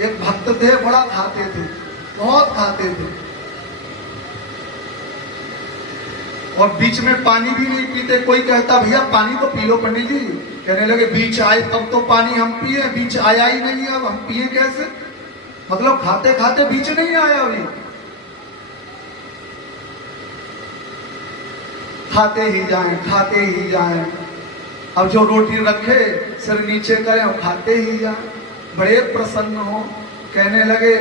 एक भक्त थे, बड़ा खाते थे, बहुत खाते थे, और बीच में पानी भी नहीं पीते। कोई कहता भैया पानी तो पी लो पंडित जी, कहने लगे बीच आए तब तो पानी हम पिए, बीच आया ही नहीं है, अब हम पिए कैसे? मतलब खाते खाते बीच नहीं आया अभी, खाते ही जाएं, खाते ही जाएं। अब जो रोटी रखे सिर नीचे करें और खाते ही जाएं। बड़े प्रसन्न हो, कहने लगे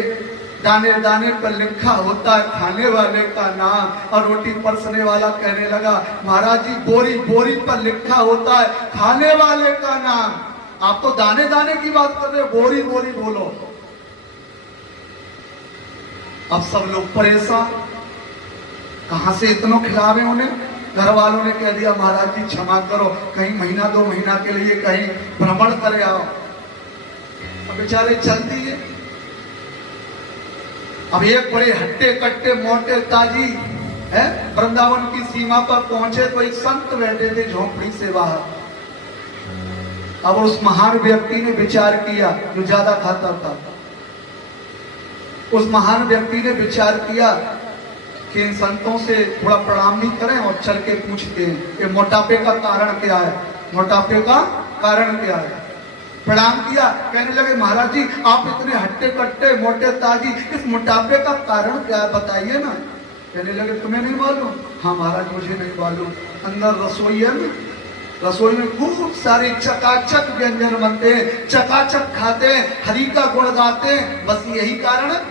दाने दाने पर लिखा होता है खाने वाले का नाम, और रोटी परसने वाला कहने लगा महाराज जी बोरी बोरी पर लिखा होता है खाने वाले का नाम, आप तो दाने दाने की बात कर रहे हो, बोरी बोरी बोलो। अब सब लोग परेशान, कहां से इतना खिलावे उन्हें। घर वालों ने कह दिया महाराज जी क्षमा करो, कहीं महीना 2 महीना के लिए कहीं भ्रमण करे आओ। अब बेचारे चल दिए। अब एक बड़े हट्टे कट्टे मोटे ताजी है वृंदावन की सीमा पर पहुंचे तो एक संत बैठे थे झोंपड़ी से बाहर। अब उस महान व्यक्ति ने विचार किया, जो ज्यादा खाता था, उस महान व्यक्ति ने विचार किया कि इन संतों से थोड़ा प्रणाम भी करें और चल के पूछते हैं कि मोटापे का कारण क्या है, मोटापे का कारण क्या है। प्रणाम किया, कहने लगे महाराज जी आप इतने हट्टे कट्टे मोटे ताजी, इस मोटापे का कारण क्या है बताइए ना। कहने लगे तुम्हें नहीं मालूम? हाँ महाराज मुझे नहीं मालूम। अंदर रसोई है ना, रसोई में खूब सारे चकाचक व्यंजन बनते हैं, चकाचक खाते हैं, हरि का गुण गाते हैं, बस यही कारण है।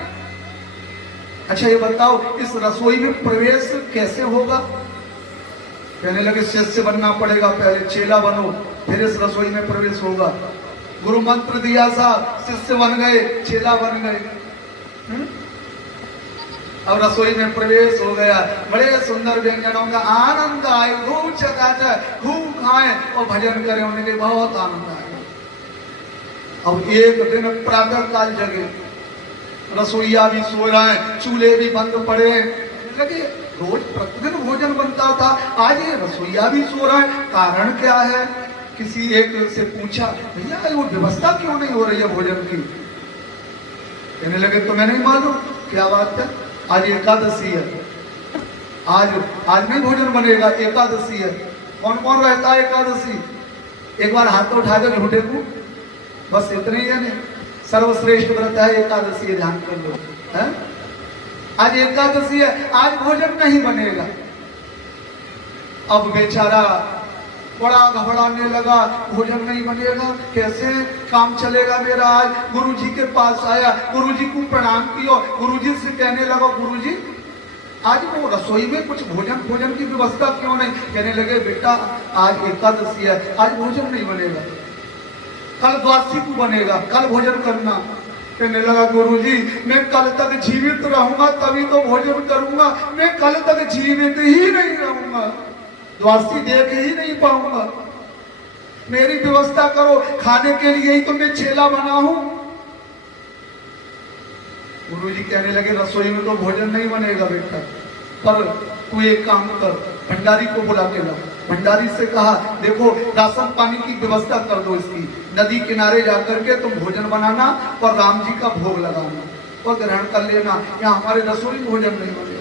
अच्छा ये बताओ इस रसोई में प्रवेश कैसे होगा? कहने लगे शिष्य बनना पड़ेगा, पहले चेला बनो फिर इस रसोई में प्रवेश होगा। गुरु मंत्र दिया साहब, शिष्य बन गए, चेला बन गए, अब रसोई में प्रवेश हो गया। बड़े सुंदर व्यंजनों का आनंद आए, खूब चकाचक, खूब खाएं और भजन करें, उन्हें बहुत आनंद आया। अब एक दिन प्रातः काल जगे, रसोईया भी सो रहा है, चूल्हे भी बंद पड़े हैं। लगे रोज प्रतिदिन भोजन बनता था, आज ये रसोईया भी सो रहा है, कारण क्या है? किसी एक से पूछा भैया वो व्यवस्था क्यों नहीं हो रही है भोजन की? कहने लगे तुम्हें नहीं मालूम? क्या बात है? आज एकादशी है, आज नहीं भोजन बनेगा, एकादशी है। कौन कौन रहता है एकादशी? एक बार हाथ उठा दो झूठे को, बस इतने ही है। नहीं सर्वश्रेष्ठ व्रत है एकादशी, ध्यान कर लो है? आज एकादशी है, आज भोजन नहीं बनेगा। अब बेचारा बड़ा घबराने लगा, भोजन नहीं बनेगा, कैसे काम चलेगा मेरा? आज गुरुजी के पास आया, गुरुजी को प्रणाम किया, गुरुजी से कहने लगा गुरुजी आज वो रसोई में कुछ भोजन की व्यवस्था क्यों नहीं? कहने लगे बेटा आज एकादशी है, आज भोजन नहीं बनेगा, कल द्वादशी को बनेगा, कल भोजन करना। कहने लगा गुरुजी मैं कल तक जीवित रहूंगा तभी तो भोजन करूंगा, मैं कल तक जीवित ही नहीं रहूंगा, द्वादशी देख ही नहीं पाऊंगा, मेरी व्यवस्था करो, खाने के लिए ही तो मैं चेला बना हूं। गुरुजी कहने लगे रसोई में तो भोजन नहीं बनेगा बेटा, पर तू एक काम कर, भंडारी को बुला के ला। भंडारी से कहा देखो राशन पानी की व्यवस्था कर दो, इसकी नदी किनारे जाकर के तुम भोजन बनाना और राम जी का भोग लगाना और ग्रहण कर लेना, यहाँ हमारे रसोई भोजन नहीं बनेगा।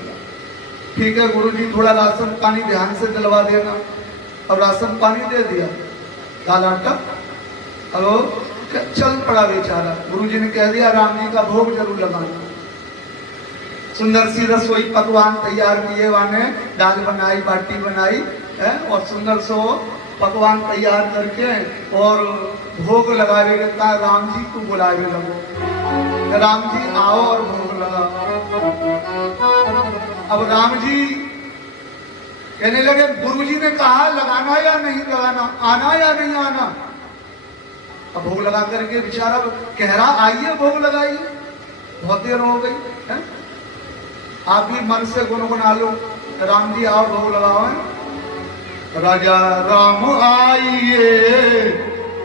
ठीक है गुरुजी, थोड़ा राशन पानी ध्यान से दिलवा देना। और राशन पानी दे दिया, दाल आटा, हेलो चल पड़ा बेचारा। गुरुजी ने कह दिया राम जी का भोग जरूर लगाना। सुंदर सी रसोई पकवान तैयार किए, वाने दाल बनाई, बाटी बनाई है, और सुंदर सो पकवान तैयार करके और भोग लगावे लगता, राम जी को बुलावे लगो, राम जी आओ और भोग लगा। अब राम जी कहने लगे गुरुजी ने कहा लगाना या नहीं लगाना, आना या नहीं आना। अब भोग लगा करके बेचारा कह रहा आइए भोग लगाइए, बहुत देर हो गई है, आप भी मन से गुनगुना लो, राम जी आओ भोग लगाओ। राजा राम आइए,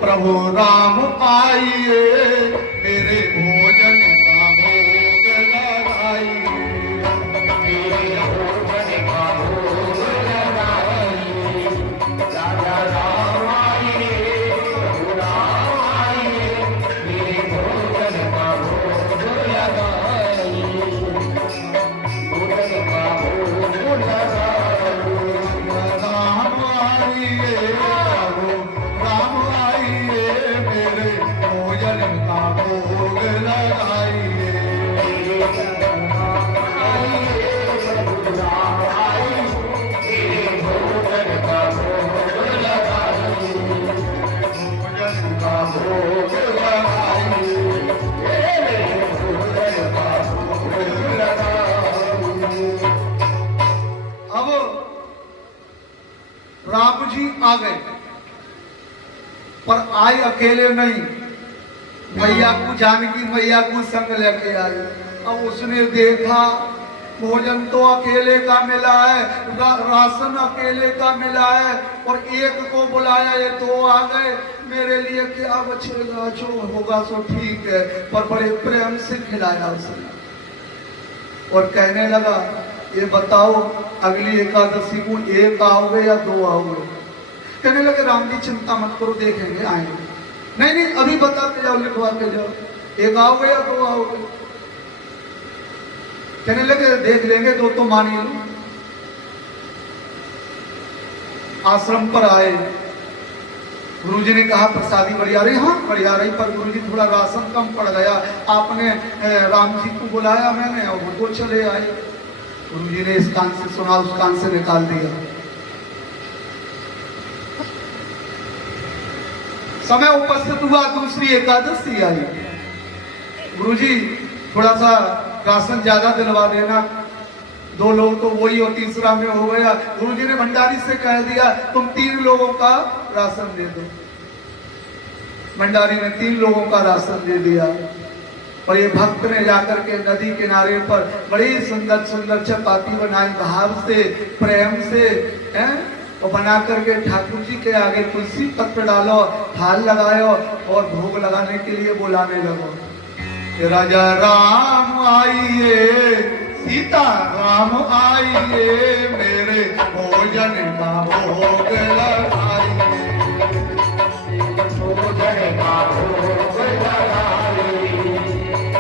प्रभु राम आइए, मेरे भोजन का भोग लगाइए, मेरे भोजन का भोग लगाइए। राजा राम आइए, प्रभु राम आइए, मेरे भोजन का भोग लगाइए, अब राम जी आ गए, पर आए अकेले नहीं, मैया को, जानकी मैया को संग लेके आए। अब उसने देखा भोजन तो अकेले का मिला है, राशन अकेले का मिला है, और एक को बुलाया, ये दो आ गए, मेरे लिए क्या बचेगा, जो होगा सो ठीक है, पर बड़े प्रेम से खिलाया उसने। और कहने लगा, ये बताओ अगली एकादशी को एक आओगे या दो आओगे? कहने लगे, राम जी चिंता मत करो, देखेंगे आएंगे। नहीं नहीं, अभी बता के जाओ, लिखवा के जाओ, एक आओगे या दो आओगे? कहने लगे, देख लेंगे, दो तो मान ही लो। आश्रम पर आए, गुरुजी ने कहा प्रसादी बढ़िया रही, हाँ बढ़िया रही, पर गुरुजी थोड़ा राशन कम पड़ गया, आपने राम जी को बुलाया मैंने और वो चले आए। गुरुजी ने इस कान से सुना, उस कान से निकाल दिया। समय उपस्थित हुआ, दूसरी एकादशी आई। गुरुजी थोड़ा सा राशन ज्यादा दिलवा देना, दो लोग तो वही और तीसरा में हो गया। गुरुजी ने भंडारी से कह दिया, तुम 3 लोगों का राशन दे दो। भंडारी ने 3 लोगों का राशन दे दिया। और ये भक्त ने जाकर के नदी किनारे पर बड़ी सुंदर सुंदर चपाती बनाई, भाव से, प्रेम से, हैं? और बना करके ठाकुर जी के आगे तुलसी पत्र डालो, थाल लगाओ और भोग लगाने के लिए बुलाने लगो। राजा राम आइए, सीता राम आइए, मेरे भोजन का भोग लगाइए, भोजन का भोग लगाइए।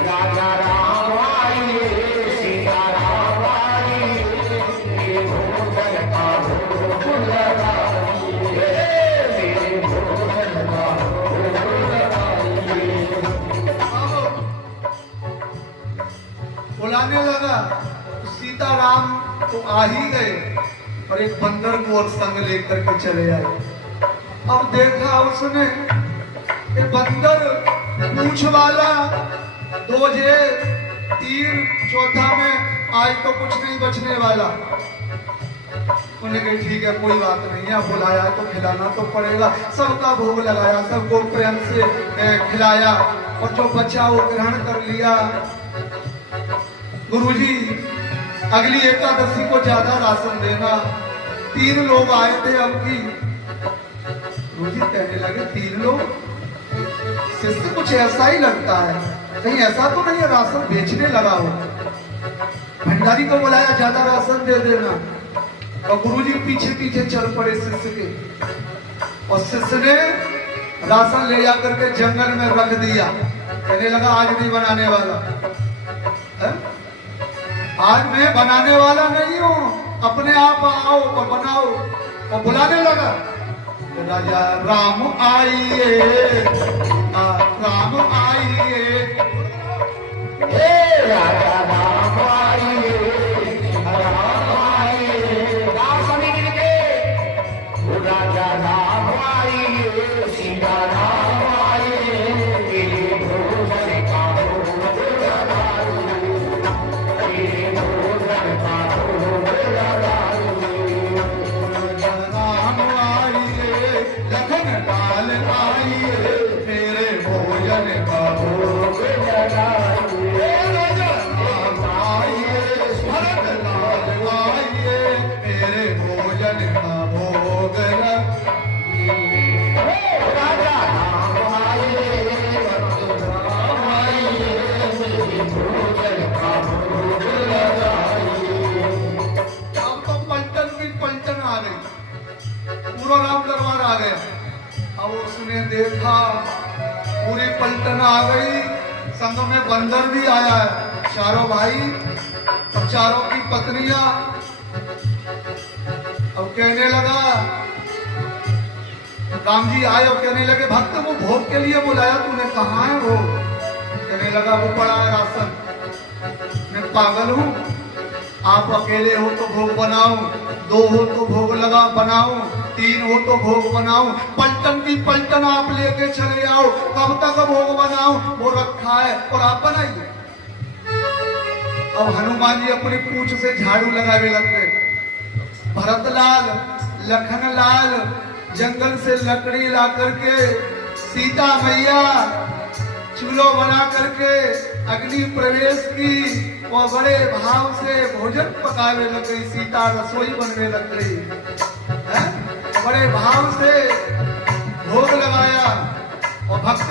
राजा राम आइए, सीता राम आइए, मेरे भोजन का भोग लगाइए, मेरे भोजन का भोग लगाइए। बुलाने लगा, सीताराम तो आ ही गए, और एक बंदर को और संग लेकर के चले आए। अब देखा उसने, एक बंदर पूंछ वाला, 2 जे 3, चौथा में आज तो कुछ नहीं बचने वाला। उन्होंने कहा ठीक है, कोई बात नहीं है, बुलाया तो खिलाना तो पड़ेगा। सबका भोग लगाया, सबको प्रेम से खिलाया, और जो बचा वो ग्रहण कर लिया। गुरुजी अगली एकादशी को ज्यादा राशन देना। 3 लोग आए थे अब की। गुरुजी कहने लगे, 3 लोग? शिष्य कुछ ऐसा ही लगता है, कहीं ऐसा तो नहीं है राशन बेचने लगा हो? भंडारी को बुलाया, ज्यादा राशन दे देना। और गुरुजी पीछे पीछे चल पड़े शिष्य के, और शिष्य ने राशन ले जाकर के जंगल में रख दिया। कहने लगा, आज नहीं बनाने वाला है? आज मैं बनाने वाला नहीं हूं, अपने आप आओ और बनाओ। और बुलाने लगा, राजा राम आइए, राम आइए, राजा राम आइए, राम आइए, राजा राम आइए, सीता राम आइए, मेरे भोजन का भोग लगाइए, मेरे भोजन का भोग लगाइए। राम आइए, लखन लाल आइए, मेरे भोजन का भोग लगाइए। राजा राम आइए, भरत लाल आइए, मेरे भोजन का भोग लगाइए। राजा राम आइए, राम आइए, मेरे भोजन का भोग लगाइए। अब तो पलटन की पलटन आ गई, पूरा राम दरबार आ गया। अब उसने देखा पूरी पलटन आ गई, संग में बंदर भी आया है, चारों भाई और चारों की पत्नियां। अब कहने लगा, राम जी आए और कहने लगे, भक्त वो भोग के लिए बुलाया तूने, कहाँ है वो? कहने लगा वो पड़ा है राशन, मैं पागल हूं, आप अकेले हो तो भोग बनाऊं, 2 हो तो भोग लगा बनाऊं, 3 हो तो भोग बनाऊं, पलटन की पलटन आप लेके चले आओ, कब तक भोग बनाऊं, वो रखा है और आप बनाइए। अब हनुमान जी अपनी पूंछ से झाड़ू लगावे लग गए। भरतलाल लखनलाल जंगल से लकड़ी ला करके सीता मैया चूल्हा बना करके अग्नि प्रवेश की और बड़े भाव से भोजन पकावे लग गई। सीता रसोई बनने लग गई, बड़े भाव से भोग लगाया और भक्त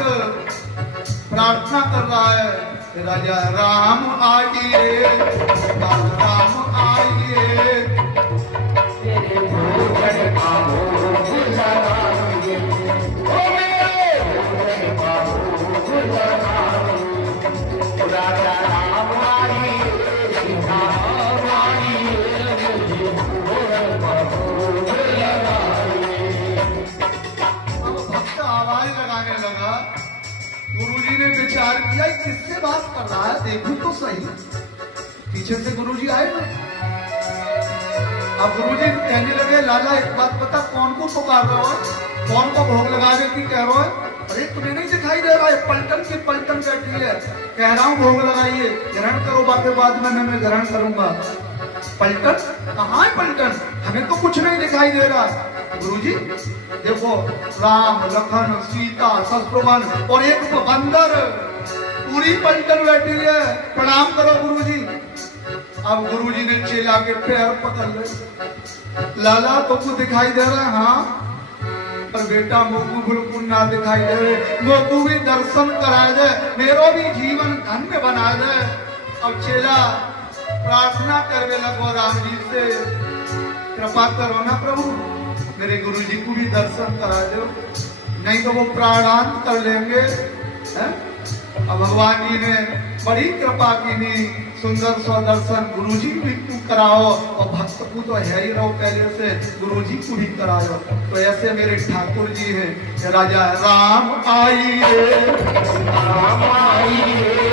प्रार्थना कर रहा है, राजा राम आइए, राम आइए, तेरे भोजन का भोग लगाइए, ओ मेरे भोजन का भोग लगाइए, राजा राम आइए, सीता आइए, मुझे भोजन का भोग लगाइए। अब भक्त आवाज लगाने लगा। गुरुजी ने विचार किया किससे बात कर रहा है, देखूं तो सही। पीछे से गुरुजी आए ना। अब गुरुजी कहने लगे, लाला एक बात बता, कौन को पुकार रहा है, कौन को भोग लगाने की कह रहा है? अरे तुम्हें नहीं दिखाई दे रहा है, पलटन की पलटन बैठी है, कह रहा हूं भोग लगाइए, ग्रहण करो, बाकी बाद में मैं ग्रहण करूंगा। पलटन कहाँ है? पलटन हमें तो कुछ नहीं दिखाई दे रहा। गुरुजी देखो, राम लखन सीता शत्रुघ्न और एक बंदर, पूरी पलटन बैठी है, प्रणाम करो गुरुजी। अब गुरुजी ने चेला के पैर पकड़ ले। लाला तुमको दिखाई दे रहा है? हाँ, पर बेटा मोकू बिल्कुल ना दिखाई दे रहे, मोकू भी दर्शन करा दे, मेरो भी जीवन धन्य बना दे। अब चेला प्रार्थना करने लगो, राम जी से कृपा करो ना प्रभु, मेरे गुरुजी को भी दर्शन करा दो, नहीं तो वो प्राणांत कर लेंगे। अब भगवान जी ने बड़ी कृपा की नी, सुंदर सौ दर्शन गुरुजी को भी कराओ और भक्त को तो है ही रहो पहले से, गुरुजी को भी कराओ। तो ऐसे मेरे ठाकुर जी हैं, राजा राम आइए, राम आइए,